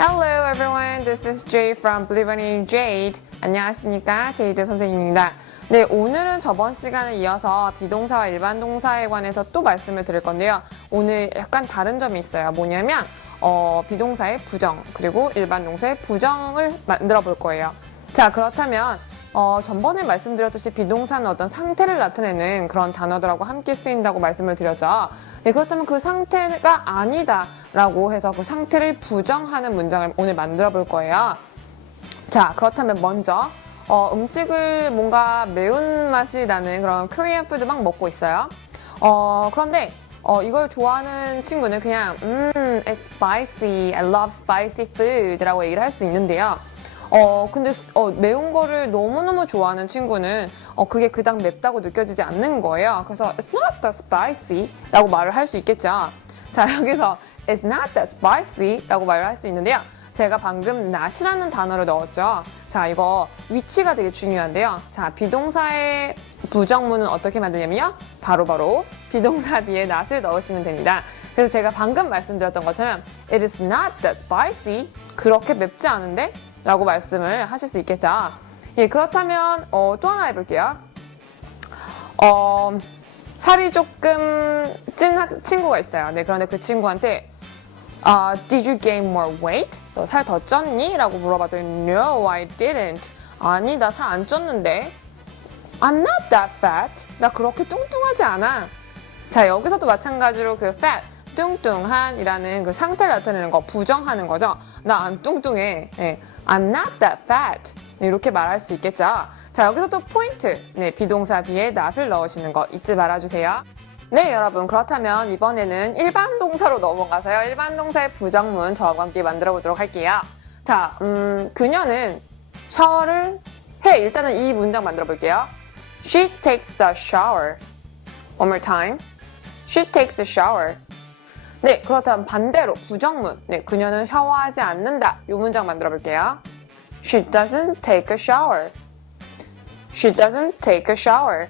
Hello everyone, this is Jay from Believe in Jade. 안녕하십니까, 제이드 선생님입니다. 네, 오늘은 저번 시간에 이어서 비동사와 일반 동사에 관해서 또 말씀을 드릴 건데요. 오늘 약간 다른 점이 있어요. 뭐냐면 어, 비동사의 부정 그리고 일반 동사의 부정을 만들어 볼 거예요. 자, 그렇다면 어, 전번에 말씀드렸듯이 비동사는 어떤 상태를 나타내는 그런 단어들하고 함께 쓰인다고 말씀을 드렸죠. 네, 그렇다면 그 상태가 아니다라고 해서 그 상태를 부정하는 문장을 오늘 만들어 볼 거예요. 자, 그렇다면 먼저 어, 음식을 뭔가 매운 맛이 나는 그런 코리안 푸드 막 먹고 있어요. 어, 그런데 어, 이걸 좋아하는 친구는 그냥 음, it's spicy, I love spicy food라고 얘기를 할 수 있는데요. 어, 근데 어, 매운 거를 너무너무 좋아하는 친구는 어, 그게 그닥 맵다고 느껴지지 않는 거예요. 그래서 it's not that spicy 라고 말을 할 수 있겠죠. 자, 여기서 it's not that spicy 라고 말을 할 수 있는데요. 제가 방금 not이라는 단어를 넣었죠. 자, 이거 위치가 되게 중요한데요. 자, 비동사의 부정문은 어떻게 만드냐면요. 바로바로 비동사 뒤에 not을 넣으시면 됩니다. 그래서 제가 방금 말씀드렸던 것처럼 it is not that spicy. 그렇게 맵지 않은데? 라고 말씀을 하실 수 있겠죠. 예, 그렇다면 어, 또 하나 해볼게요. 어, 살이 조금 찐 학- 친구가 있어요. 네, 그런데 그 친구한테 아, did you gain more weight? 너 살 더 쪘니? 라고 물어봤더니 no, I didn't. 아니, 나 살 안 쪘는데. I'm not that fat. 나 그렇게 뚱뚱하지 않아. 자, 여기서도 마찬가지로 그 fat, 뚱뚱한이라는 그 상태를 나타내는 거 부정하는 거죠. 나 안 뚱뚱해. 네, I'm not that fat. 네, 이렇게 말할 수 있겠죠. 자, 여기서 또 포인트. 네, 비동사 뒤에 not을 넣으시는 거 잊지 말아주세요. 네, 여러분. 그렇다면 이번에는 일반 동사로 넘어가서요. 일반 동사의 부정문 저와 함께 만들어 보도록 할게요. 자, 음, 그녀는 샤워를 해. 일단은 이 문장 만들어 볼게요. She takes a shower. One more time. She takes a shower. 네, 그렇다면 반대로 부정문. 네, 그녀는 샤워하지 않는다. 이 문장 만들어 볼게요. She doesn't take a shower. She doesn't take a shower.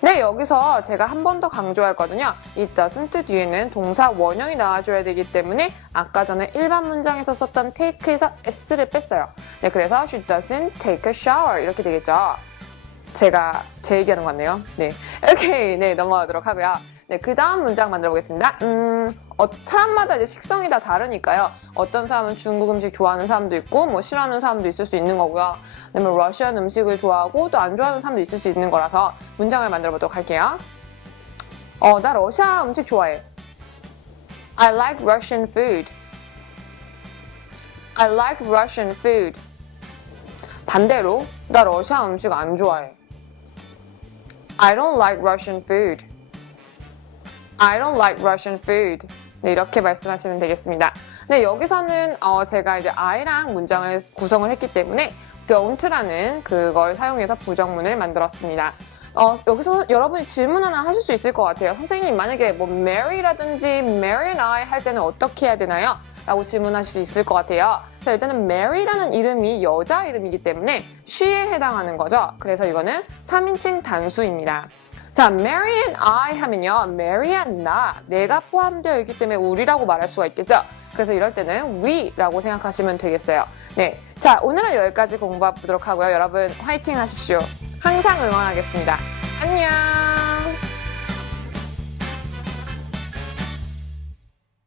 네, 여기서 제가 한 번 더 강조했거든요. it doesn't 뒤에는 동사 원형이 나와줘야 되기 때문에 아까 전에 일반 문장에서 썼던 take에서 s를 뺐어요. 네, 그래서 she doesn't take a shower 이렇게 되겠죠. 제가 제 얘기하는 것 같네요. 네, 이렇게 네 넘어가도록 하고요. 네, 그 다음 문장 만들어 보겠습니다. 음, 어, 사람마다 이제 식성이 다 다르니까요. 어떤 사람은 중국 음식 좋아하는 사람도 있고, 뭐 싫어하는 사람도 있을 수 있는 거고요. 그다음에 러시안 음식을 좋아하고 또 안 좋아하는 사람도 있을 수 있는 거라서 문장을 만들어 보도록 할게요. 어, 나 러시아 음식 좋아해. I like Russian food. I like Russian food. 반대로, 나 러시아 음식 안 좋아해. I don't like Russian food. I don't like Russian food. 네, 이렇게 말씀하시면 되겠습니다. 네, 여기서는 어, 제가 이제 I랑 문장을 구성을 했기 때문에 don't라는 그걸 사용해서 부정문을 만들었습니다. 어, 여기서 여러분이 질문 하나 하실 수 있을 것 같아요. 선생님, 만약에 뭐 Mary라든지 Mary and I 할 때는 어떻게 해야 되나요? 라고 질문하실 수 있을 것 같아요. 자, 일단은 Mary라는 이름이 여자 이름이기 때문에 she에 해당하는 거죠. 그래서 이거는 3인칭 단수입니다. 자, Mary and I 하면요. Mary and 나, 내가 포함되어 있기 때문에 우리라고 말할 수가 있겠죠. 그래서 이럴 때는 we라고 생각하시면 되겠어요. 네. 자, 오늘은 여기까지 공부해 보도록 하고요. 여러분, 화이팅 하십시오. 항상 응원하겠습니다. 안녕!